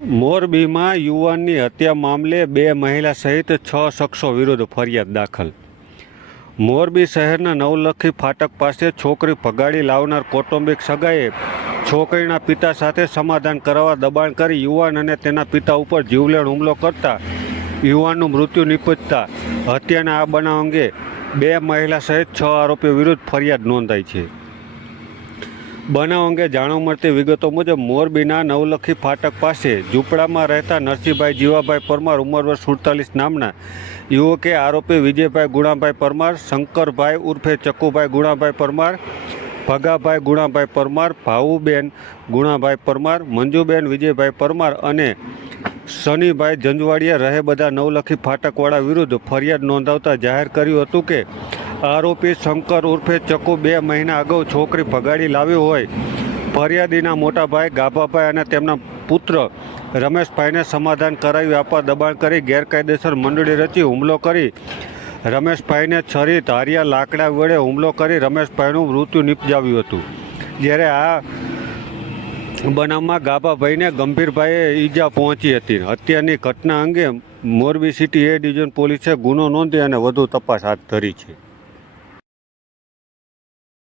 મોરબીમાં યુવાનની હત્યા મામલે 2 મહિલા સહિત 6 શખ્સો વિરુદ્ધ ફરિયાદ દાખલ. મોરબી શહેરના નવલખી ફાટક પાસે છોકરી ભગાડી લાવનાર કૌટુંબિક સગાએ છોકરીના પિતા સાથે સમાધાન કરવા દબાણ કરી યુવાન અને તેના પિતા ઉપર જીવલેણ હુમલો કરતા યુવાનનું મૃત્યુ નિપજતા હત્યાના આ બનાવ અંગે 2 મહિલા સહિત 6 આરોપીઓ વિરુદ્ધ ફરિયાદ નોંધાઈ છે. બનાવ અંગે જાણવા મળતી વિગતો મુજબ મોરબીના નવલખી ફાટક પાસે ઝૂંપડામાં રહેતા નરસિંહભાઈ જીવાભાઈ પરમાર ઉંમર વર્ષ 47 નામના યુવકે આરોપી વિજયભાઈ ગુણાભાઈ પરમાર, શંકરભાઈ ઉર્ફે ચકુભાઈ ગુણાભાઈ પરમાર, ભગાભાઈ ગુણાભાઈ પરમાર, ભાવુબેન ગુણાભાઈ પરમાર, મંજુબેન વિજયભાઈ પરમાર અને શનિભાઈ જંજવાડિયા રહે બધા નવલખી ફાટકવાળા વિરુદ્ધ ફરિયાદ નોંધાવતા જાહેર કર્યું હતું કે આરોપી શંકર ઉર્ફે ચકુ 2 મહિના અગાઉ છોકરી ભગાડી લાવ્યો હોય. ફરિયાદીના મોટાભાઈ ગાભાભાઈ અને તેમના પુત્ર રમેશભાઈને સમાધાન કરાવી આપવા દબાણ કરી ગેરકાયદેસર મંડળી રચી હુમલો કરી રમેશભાઈને છરી, ધારિયા, લાકડા વડે હુમલો કરી રમેશભાઈનું મૃત્યુ નિપજાવ્યું હતું. જ્યારે આ બનાવમાં ગાભાભાઈને ગંભીરભાઈએ ઈજા પહોંચી હતી. હત્યાની ઘટના અંગે મોરબી સિટી એ ડિવિઝન પોલીસે ગુનો નોંધી અને વધુ તપાસ હાથ ધરી છે.